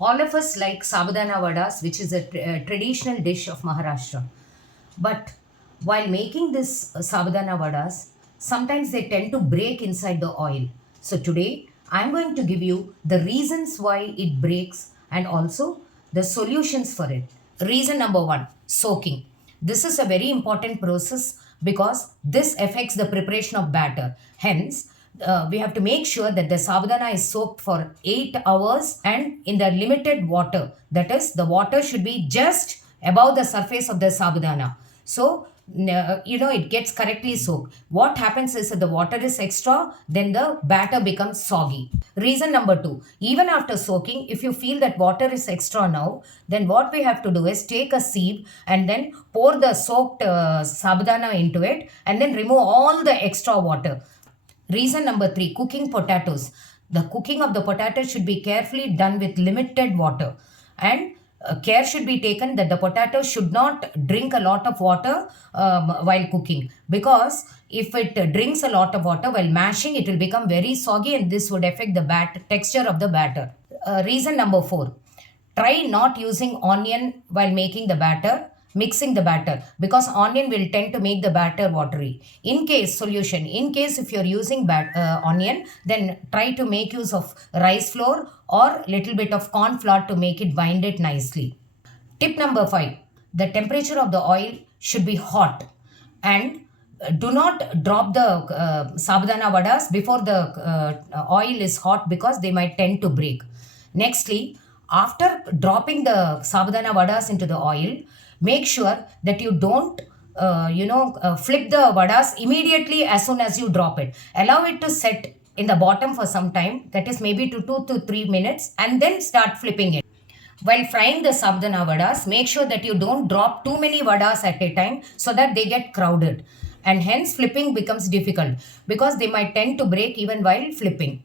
All of us like Sabudana Vadas, which is a traditional dish of Maharashtra. But while making this Sabudana Vadas, sometimes they tend to break inside the oil. So today, I'm going to give you the reasons why it breaks and also the solutions for it. Reason number one, soaking. This is a very important process because this affects the preparation of batter. Hence, we have to make sure that the sabudana is soaked for 8 hours and in the limited water. That is, the water should be just above the surface of the sabudana. So, it gets correctly soaked. What happens is that the water is extra, then the batter becomes soggy. Reason number two, even after soaking, if you feel that water is extra now, then what we have to do is take a sieve and then pour the soaked sabudana into it and then remove all the extra water. Reason number three, cooking potatoes. The cooking of the potatoes should be carefully done with limited water, and care should be taken that the potato should not drink a lot of water while cooking, because if it drinks a lot of water while mashing, it will become very soggy and this would affect the texture of the batter. Reason number four, try not using onion while making the batter, mixing the batter, because onion will tend to make the batter watery. In case solution, in case if you're using onion, then try to make use of rice flour or little bit of corn flour to make it bind it nicely. Tip number 5, the temperature of the oil should be hot, and do not drop the sabudana vadas before the oil is hot because they might tend to break. Nextly, after dropping the sabudana vadas into the oil, make sure that you don't flip the vadas immediately as soon as you drop it. Allow it to set in the bottom for some time, that is maybe to 2 to 3 minutes, and then start flipping it. While frying the sabudana vadas, make sure that you don't drop too many vadas at a time so that they get crowded. And hence flipping becomes difficult because they might tend to break even while flipping.